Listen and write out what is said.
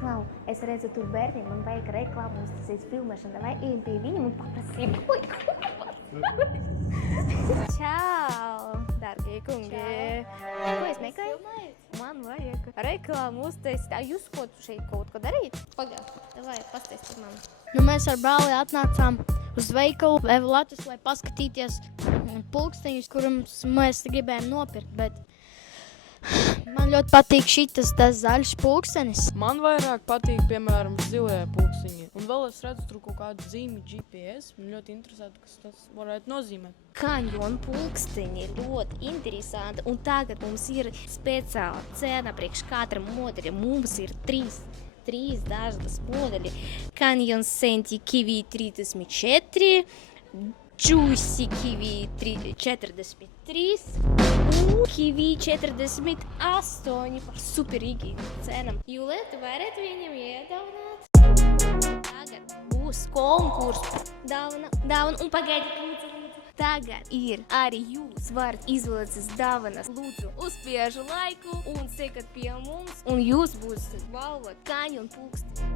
Klau, es redzu tur bērniem, man vajag reklāmu uztaisīt filmēšanu, vai ejam pie viņam un paprasīm. Čau, dārgie kungi. Ko es meklēju? Man vajag reklāmu uztaisīt. Jūs šeit kaut ko darīt? Pagaid, davai, pastāsti man. Nu, mēs ar brāli atnācām uz veikalu Evlatus, lai paskatīties pulksteņus, kurus mēs gribējām nopirkt, bet man ļoti patīk šitas tas zaļš pulkstenis. Man vairāk patīk, piemēram, zilie pulksteņi. Un vēl es redzu tur kaut kādu zīmi GPS. Man ļoti interesanti, kas tas varētu nozīmēt. Kanjon pulksteņi ir ļoti interesanti, un tagad mums ir speciāla cena priekš katra modeļa. Mums ir trīs dažādas modeļi. Kanjon Senti Kiwi 34, Juicy Kiwi 43 un Kiwi 48 par superīgi cenam. Julija, tu varētu viņam iedāvināt? Tagad būs konkurss. Dāvana un pagaidiet, lūdzu. Tagad ir arī jūs varat izvēlēties dāvanas. Lūdzu, uzspiežu laiku un sekat pie mums. Un jūs būsiet balvot Kanjon pulksteni.